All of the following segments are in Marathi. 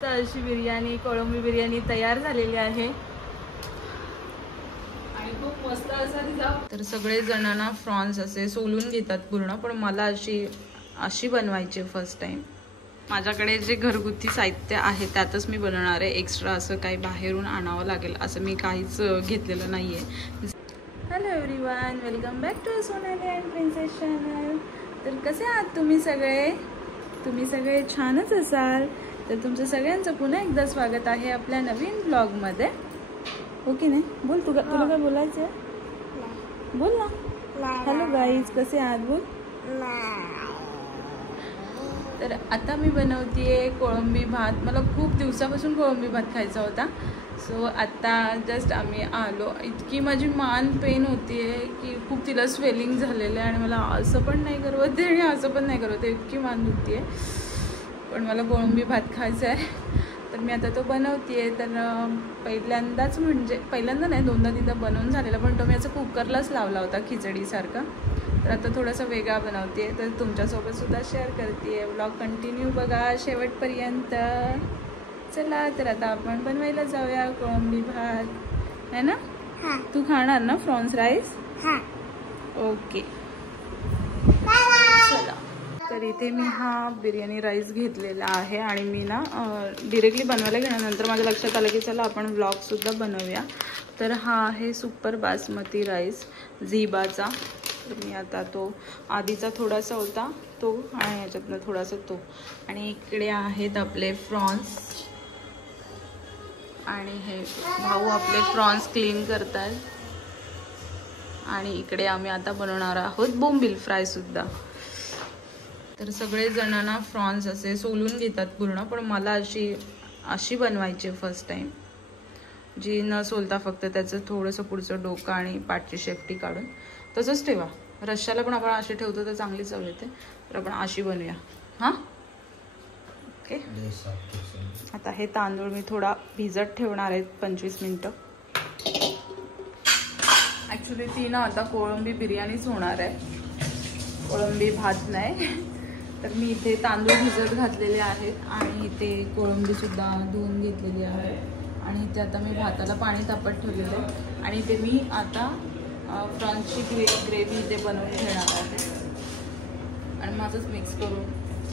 तर अशी बिर्याणी, कोळंबी बिर्याणी तयार झालेली आहे आणि खूप मस्त असा तिचा। तर सगळे जणांना फ्रॉन्स असे सोलून घेतात पूर्ण, पण मला अशी बनवायची फर्स्ट टाइम। माझ्याकडे जे घरगुती साहित्य आहे त्यातच मी बनवणार आहे। एक्स्ट्रा असं काही बाहेरून आणावं लागेल असं मी काहीच घेतलेलं नाहीये। Hello everyone, welcome back to Sonali and princess channel. तर कसे आहात तुम्ही सगळे? तुम्ही सगळे छानच असाल। तर तुमचं सगळ्यांचं पुन्हा एकदा स्वागत आहे आपल्या नवीन ब्लॉगमध्ये, हो की नाही? बोल, तुला काय बोलायचं आहे? बोल ना। हॅलो गाईज, कसे आहात? बोल। तर आता मी बनवतीये कोळंबी भात। मला खूप दिवसापासून कोळंबी भात खायचा होता। सो आता जस्ट आम्ही आलो। इतकी माझी मान पेन होतीये की खूप तिला स्वेलिंग झालेलं आहे आणि मला असं पण नाही करवते आणि असं पण नाही करवते, इतकी मान दुखतीये। पण मला कोळंबी भात खायचा आहे तर मी आता तो बनवतीये। तर पहिल्यांदाच, म्हणजे पहिल्यांदा नाही, दोनदा तिथं बनवून झालेला, पण तो मी असं कुकरलाच लावला होता खिचडीसारखा। तर आता थोडासा वेगळा बनवते, तर तुमच्यासोबत सुद्धा शेअर करते। व्लॉग कंटिन्यू बघा शेवटपर्यंत। चला तर आता आपण बनवायला जाऊया कोळंबी भात, है ना? तू खाणार ना फ्रॉन्स राईस? ओके चला। तर इथे मी हा बिर्याणी राईस घेतलेला आहे आणि मी ना डिरेक्टली बनवायला घेण्यानंतर माझ्या लक्षात आलं की चला आपण व्लॉगसुद्धा बनवूया। तर हा आहे सुपर बासमती राईस झीबाचा। तर मी आता तो आधीचा थोडासा होता तो आणि याच्यातनं थोडासा तो, आणि इकडे आहेत आपले फ्रॉन्स आणि हे भाऊ आपले फ्रॉन्स क्लीन करतात आणि इकडे आम्ही आता बनवणार आहोत बोंबील फ्राय सुद्धा। तर सगळे जणांना फ्रॉन्स असे सोलून घेतात पूर्ण, पण मला अशी बनवायची फर्स्ट टाइम, जी न सोलता फक्त त्याचं थोडंसं पुढचं डोकं आणि पाठची शेपटी काढून तसंच ठेवा। रश्श्याला पण आपण अशी ठेवतो तर चांगली चव येते, तर आपण अशी बनवूया। हां ओके। आता हे तांदूळ मी थोडा भिजत ठेवणार आहे 25 मिनटं। ॲक्च्युली ती ना आता कोळंबी बिर्याणीच होणार आहे, कोळंबी भात नाही। तर मी इथे तांदूळ भिजत घातलेले आहेत आणि इथे कोळंबीसुद्धा धुवून घेतलेली आहे आणि इथे आता मी भाताला पाणी तापत ठेवलेलं आहे आणि इथे मी आता फ्रॉन्सची ग्रेव्ही इथे बनवून घेणार आहे आणि माझंच मिक्स करून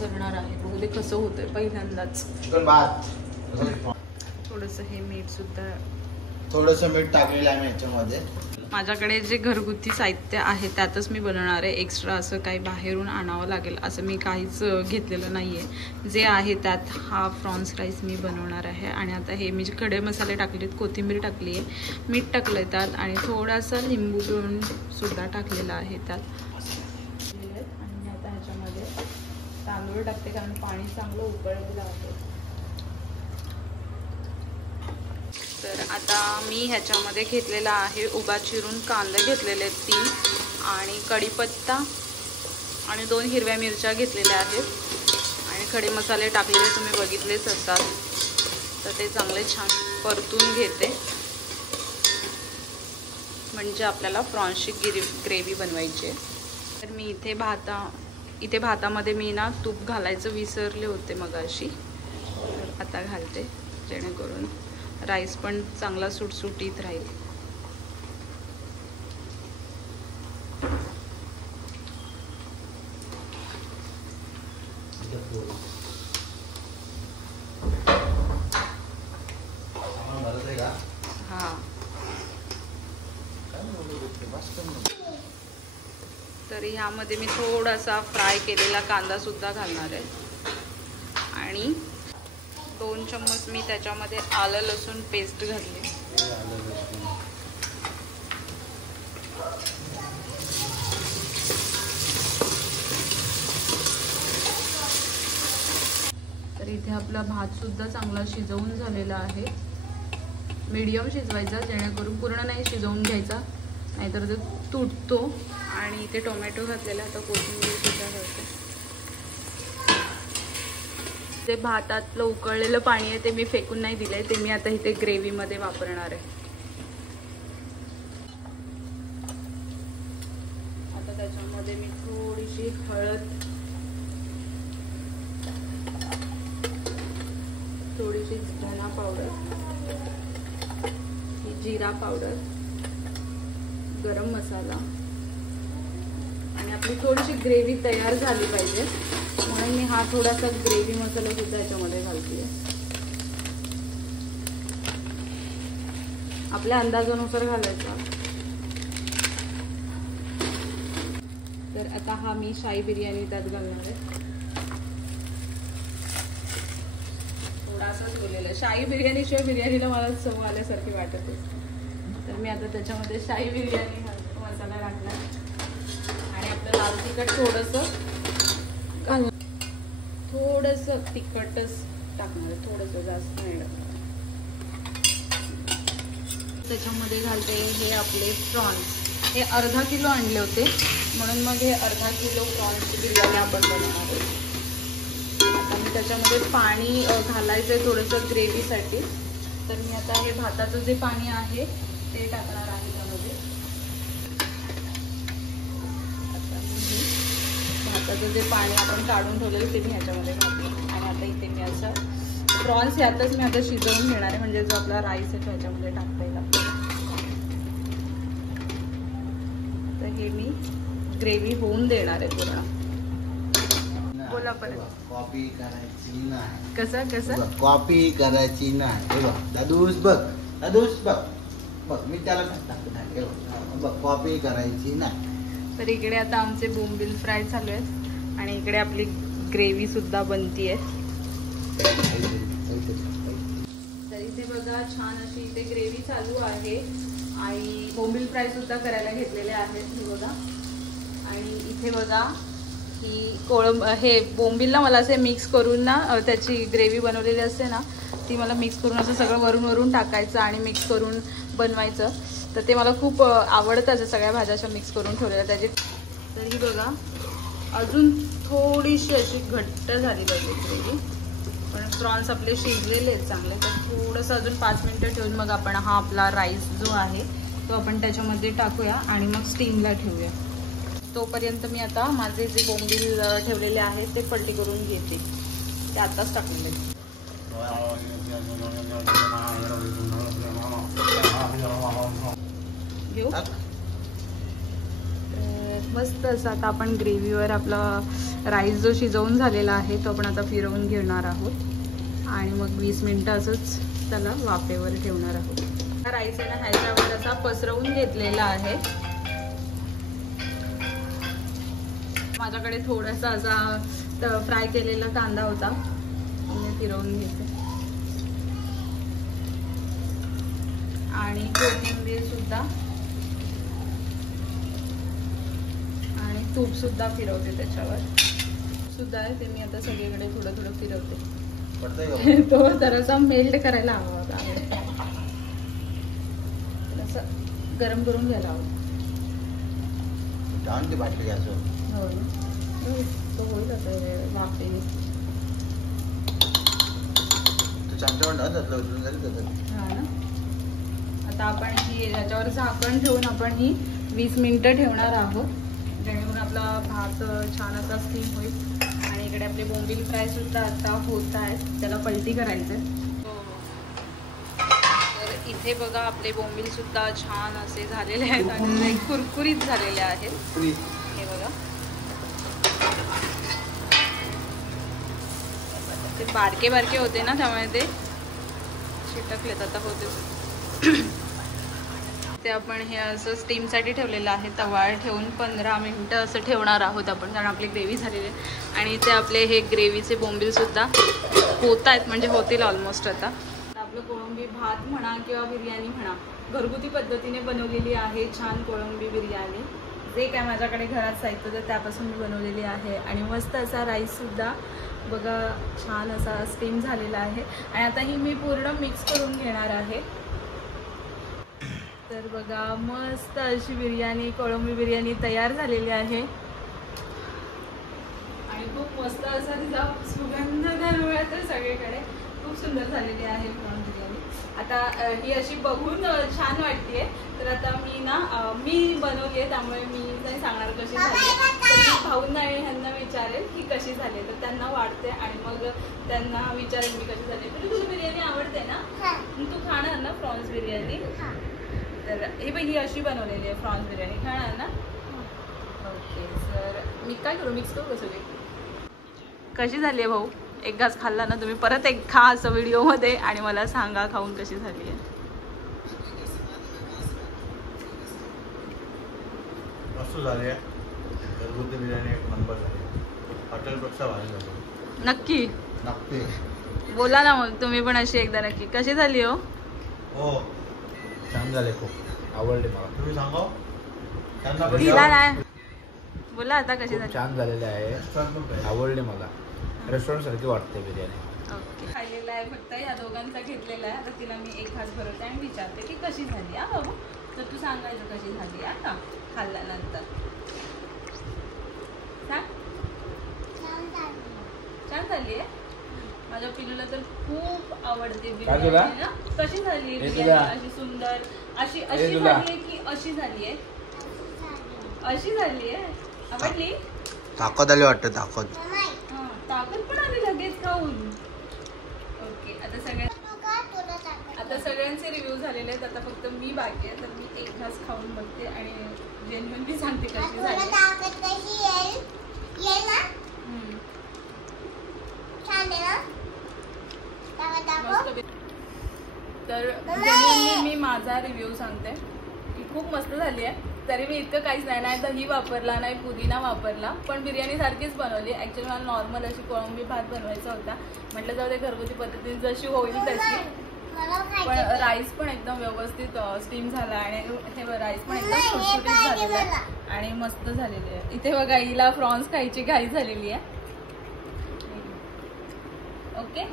करणार आहे। बघू दे कसं होतंय, पहिल्यांदाच। थोडंसं हे मीठसुद्धा, थोडंसं मीठ टाकलेलं आहे याच्यामध्ये। माझ्याकडे जे घरगुती साहित्य आहे त्यातच मी बनवणार आहे। एक्स्ट्रा असं काही बाहेरून आणावं लागेल असं मी काहीच घेतलेलं नाहीये। जे आहे त्यात हा फ्रॉन्स राईस मी बनवणार आहे आणि आता हे मी खडे मसाले टाकलेत, कोथिंबीर टाकली आहे, मीठ टाकलं त्यात आणि थोडासा लिंबू पिळून सुद्धा टाकलेला आहे त्यात। आणि आता ह्याच्यामध्ये तांदूळ टाकते कारण पाणी चांगलं उकळलेलं आहे। तर आता मी ह्याच्यामध्ये घेतलेला आहे उभा चिरून कांदे घेतलेले आहेत 3 आणि कढीपत्ता आणि 2 हिरव्या मिरच्या घेतलेल्या आहेत आणि खडे मसाले टाकलेले तुम्ही बघितलेच असतात। तर ते चांगले छान परतून घेते, म्हणजे आपल्याला फ्रॉन्सची ग्रेव्ही बनवायची आहे। तर मी इथे भातामध्ये मी ना तूप घालायचं विसरले होते मगाशी, तर आता घालते जेणेकरून राईस पण चांगला सुटसुटीत राहील। हां, तर ह्यामध्ये मी थोडासा फ्राय केलेला कांदा सुद्धा घालणार आहे आणि 2 चम्मच मी त्याच्यामध्ये आलं लसूण पेस्ट घातली। तर इथे आपला भात सुद्धा चांगला शिजवून झालेला आहे। मीडियम शिजवायचा, जेणेकरून पूर्ण नाही शिजवून घ्यायचा, नाहीतर ते तुटतो। आणि इथे टोमॅटो घातलेला, आता कोथिंबीर सुद्धा घालते। ते भातातलं उकळलेलं पाणी आहे ते मी फेकून नाही दिलंय, ते मी आता इथे ग्रेव्हीमध्ये वापरणार आहे। आता त्याच्यामध्ये मी थोडीशी हळद, थोडी थोडीशी धना पावडर, ही जिरा पावडर, गरम मसाला आणि आपली थोडीशी ग्रेव्ही तयार झाली पाहिजे म्हणून मी हा थोडासा ग्रेव्ही मसाला सुद्धा याच्यामध्ये घालते. आपल्या अंदाजानुसार घालायचा. तर आता हा मी शाही बिर्याणी त्यात घालणार आहे. थोडासाच बोललेलं, शाही बिर्याणी शिवाय बिर्याणीला मला चव आल्यासारखी वाटत आहे. तर मी आता त्याच्यामध्ये शाही बिर्याणी मसाला टाकणार आणि आपलं लाल तिखट थोडंसं घालणार. थोडंसं तिखटच टाकणार, थोडंसं जास्त नाही टाकणार. त्याच्यामध्ये घालते हे आपले प्रॉन्स. हे अर्धा किलो आणले होते म्हणून मग हे अर्धा किलो प्रॉन्सची बिर्याणी आपण बनवणार आहोत. आता मी त्याच्यामध्ये पाणी घालायचं आहे थोडंसं ग्रेव्हीसाठी. तर मी आता हे भाताचं जे पाणी आहे ते टाकणार आहे त्यामध्ये. आता मी भाताचं जे पाणी आपण काढून ठेवलेलं ते मी ह्याच्यामध्ये घालते आणि आता इथे मी असं प्रॉन्स यातच मी आता शिजवून घेणार आहे म्हणजे जो आपला राईस आहे तो ह्याच्यामध्ये टाकता येईल आपल्याला. तर हे मी ग्रेव्ही होऊन देणार आहे पूर्ण. बोला परत. कॉपी करायची नाही. कसं कसं कॉपी करायची नाही. हे बघ दादूस, बघ दादूस, बघ बघ मी त्याला टाकतो नाही. बघ कॉपी करायची नाही. तर इकडे आता आमचे बोंबील फ्राय चालू आहेत आणि इकडे आपली ग्रेव्ही सुद्धा बनतीये. तर इथे बघा छान अशी इथे ग्रेव्ही चालू आहे आणि बोंबील फ्राय सुद्धा करायला घेतलेले आहेत हे बघा. आणि इथे बघा ही हे बोंबीलला मला असे मिक्स करून ना त्याची ग्रेव्ही बनवलेली असते ना ती मला मिक्स करून असं सगळं वरून वरून टाकायचं आणि मिक्स करून बनवायचं. तर ते मला खूप आवडतं असं सगळ्या भाज्या अशा मिक्स करून ठेवलेल्या त्याची. तर ही बघा अजून थोडीशी अशी घट्ट झाली पाहिजे ग्रेव्ही. पण प्रॉन्स आपले शिजलेले आहेत चांगले. तर थोडंसं अजून 5 मिनिटं ठेवून मग आपण हा आपला राईस जो आहे तो आपण त्याच्यामध्ये टाकूया आणि मग स्टीमला ठेवूया. तोपर्यंत मी आता माझे जे बोंबील ठेवलेले आहेत ते पलटी करून घेते. ते आताच टाकलेले घेऊ. मस्त असं आता आपण ग्रेव्हीवर आपला राईस जो शिजवून झालेला आहे तो आपण आता फिरवून घेणार आहोत आणि मग 20 मिनिटं असंच त्याला वाफेवर ठेवणार आहोत. हा राईस आहे ना ह्याच्यावर असा पसरवून घेतलेला आहे. माझ्याकडे थोडासा असा फ्राय केलेला कांदा होता मी फिरवून घेते आणि कोथिंबीर सुद्धा आणि तूप सुद्धा फिरवते त्याच्यावर सुद्धा आहे. ते मी आता सगळीकडे थोडं थोडं फिरवते. तो जरासा मेल्ट करायला हवा होता. असं गरम करून घ्यायला हवं. हो तो होईल आता वाफेने. हा ना. आता आपण ही याच्यावर झाकण ठेवून आपण ही 20 मिनिटं ठेवणार आहोत जेणेकरून आपला भात छान असा स्टीम होईल. आणि इकडे आपले बोंबील फ्राय सुद्धा आता होत आहेत त्याला पलटी करायचं. तर इथे बघा आपले बोंबील सुद्धा छान असे झालेले आहेत आणि कुरकुरीत झालेले आहेत. हे बघा ते बारके बारके होते ना त्यामुळे ते चिटकलेत. आता होते ते आपण हे असं स्टीमसाठी ठेवलेलं आहे. तवाळ ठेवून 15 मिनिटं असं ठेवणार आहोत आपण कारण आपली ग्रेव्ही झालेली आहे. आणि ते आपले हे ग्रेव्हीचे बोंबील सुद्धा होत आहेत म्हणजे होतील ऑलमोस्ट. आता आपलं कोळंबी भात म्हणा किंवा बिर्याणी म्हणा घरगुती पद्धतीने बनवलेली आहे छान कोळंबी बिर्याणी. जे काय माझ्याकडे घरात साहित्य तर त्यापासून मी बनवलेली आहे. आणि मस्त असा राईससुद्धा बघा छान असा स्टीम झालेला आहे. आणि आता ही मी पूर्ण मिक्स करून घेणार आहे. तर बघा मस्त अशी बिर्याणी कोळंबी बिर्याणी तयार झालेली आहे आणि खूप मस्त असा तिचा सुगंध दरवळतो सगळीकडे. खूप खूप सुंदर झालेली आहे प्रॉन्स बिर्याणी. आता ही अशी बघून छान वाटते. तर आता मी बनवली आहे त्यामुळे मी नाही सांगणार कशी झाली. तर मी भाऊंना आणि ह्यांना विचारेल की कशी झाली. तर त्यांना वाटते आणि मग त्यांना विचारेल मी कशी झाली. म्हणजे तुला बिर्याणी आवडते ना, तू खाणार ना प्रॉन्स बिर्याणी. तर ही अशी बनवलेली आहे प्रॉन्स बिर्याणी, खाणार ना. ओके सर मी काय करू, मिक्स करू सगळी. कशी झाली आहे भाऊ? एक घास खाल्ला ना तुम्ही, परत एक खा असं व्हिडिओमध्ये आणि मला सांगा खाऊन कशी झाली आहे. मस्त झाली आहे. घरगुती बिर्याणी एक नंबर झाली. हॉटेलपेक्षा भारी झाली. नक्की नक्की बोला ना मग तुम्ही पण अशी एकदा नक्की. कशी झाली हो? हो छान झाले, खूप आवडले मला. तुम्ही सांगा तिला नाही बोला आता कशी झाली. छान झालेले आहे, आवडले मला. रेस्टॉरंट सारखी वाटते बिर्याणी. ओके खाल्लेला आहे, फक्त या दोघांचा घेतलेला आहे. आता तिला मी एक घास भरवते आणि विचारते की कशी झाली हा बाबू. तर तू सांगायचं कशी झाली का खाल्ल्यानंतर. सांग. छान झाली आहे. माझ्या पिल्लूला तर खूप आवडते बिर्याणी ना. कशी झाली बिर्याणी? अशी सुंदर अशी झाली आहे की अशी झाली आहे? अशी झाली आहे. आवडली? ताकद आली वाटतं. ताकद ताकद पण आली लगेच खाऊन. ओके आता सगळ्यांचे रिव्ह्यू झालेले आहेत. आता फक्त मी बाकी आहे. तर मी एक घास खाऊन बघते आणि जेन्युइनली सांगते कशी झाली. तर जेन्युइनली मी माझा रिव्ह्यू सांगते की खूप मस्त झाली आहे. तरी मी इतकं काहीच नाही दही वापरला, नाही पुदिना वापरला, पण बिर्याणी सारखीच बनवली. ॲक्च्युली मला नॉर्मल अशी कोळंबी भात बनवायचा होता. म्हटलं जाऊ दे घरगुती पद्धतीने जशी होईल तशी. पण राईस पण एकदम व्यवस्थित स्टीम झाला आणि हे राईस पण एकदम सुटसुटीत झालेला आहे आणि मस्त झालेली आहे. इथे बघा हिला प्रॉन्स खायची घाई झालेली आहे. ओके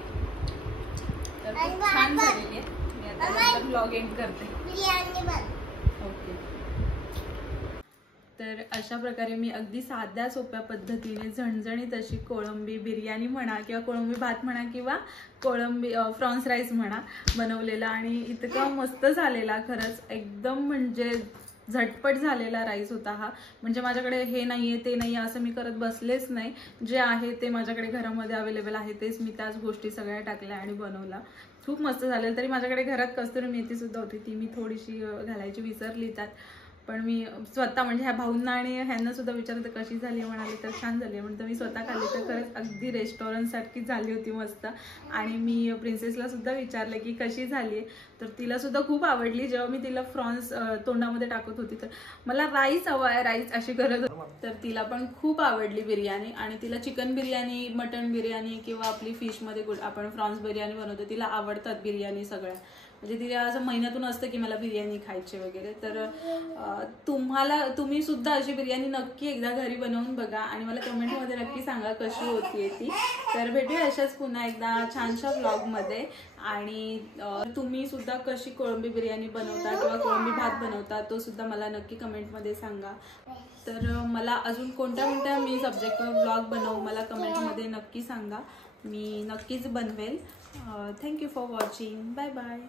तर खूप छान झालेली आहे. मी आता ब्लॉग एंड करते. ओके तर अशा प्रकारे मी अगदी साध्या सोप्या पद्धतीने झणझणीत अशी कोळंबी बिर्याणी म्हणा किंवा कोळंबी भात म्हणा किंवा कोळंबी प्रॉन्स राईस म्हणा बनवलेला आणि इतका मस्त झालेला. खरंच एकदम म्हणजे झटपट झालेला राईस होता हा. म्हणजे माझ्याकडे हे नाहीये ते नाहीये असं मी करत बसलेच नाही. जे आहे ते माझ्याकडे घरामध्ये अवेलेबल आहे तेच मी त्याच गोष्टी सगळ्या टाकल्या आणि बनवला. खूप मस्त झालेलं. तरी माझ्याकडे घरात कस्तुरी मेथी सुद्धा होती, ती मी थोडीशी घालायची विसरली त्यात. पण मी स्वतः म्हणजे ह्या भाऊंना आणि ह्यांना सुद्धा विचारलं कशी झाली, म्हणाले तर छान झाली. म्हणतं मी स्वतः खाल्ली तर खरंच अगदी रेस्टॉरंटसारखी झाली होती मस्त. आणि मी प्रिन्सेसला सुद्धा विचारलं की कशी झाली आहे, तर तिला सुद्धा खूप आवडली. जेव्हा मी तिला फ्रॉन्स तोंडामध्ये टाकत होती तर मला राईस हवा आहे, राईस अशी करत होती. तर तिला पण खूप आवडली बिर्याणी. आणि तिला चिकन बिर्याणी, मटन बिर्याणी किंवा आपली फिशमध्ये आपण फ्रॉन्स बिर्याणी बनवतो, तिला आवडतात बिर्याणी सगळ्या. म्हणजे तिला असं महिन्यातून असतं की मला बिर्याणी खायची वगैरे. तर तुम्ही सुद्धा अशी बिर्याणी नक्की एकदा घरी बनवून बघा आणि मला कमेंटमध्ये नक्की सांगा कशी होतीये ती. तर भेटूया अशाच पुन्हा एकदा छानशा व्लॉगमध्ये. आणि तुम्ही सुद्धा कशी कोळंबी बिर्याणी बनवता किंवा कोळंबी भात बनवता तो सुद्धा मला नक्की कमेंटमध्ये सांगा. तर मला अजून कोणत्या मी सब्जेक्टवर व्लॉग बनवू मला कमेंटमध्ये नक्की सांगा. मी नक्कीच बनवेल. Thank you for watching. Bye bye.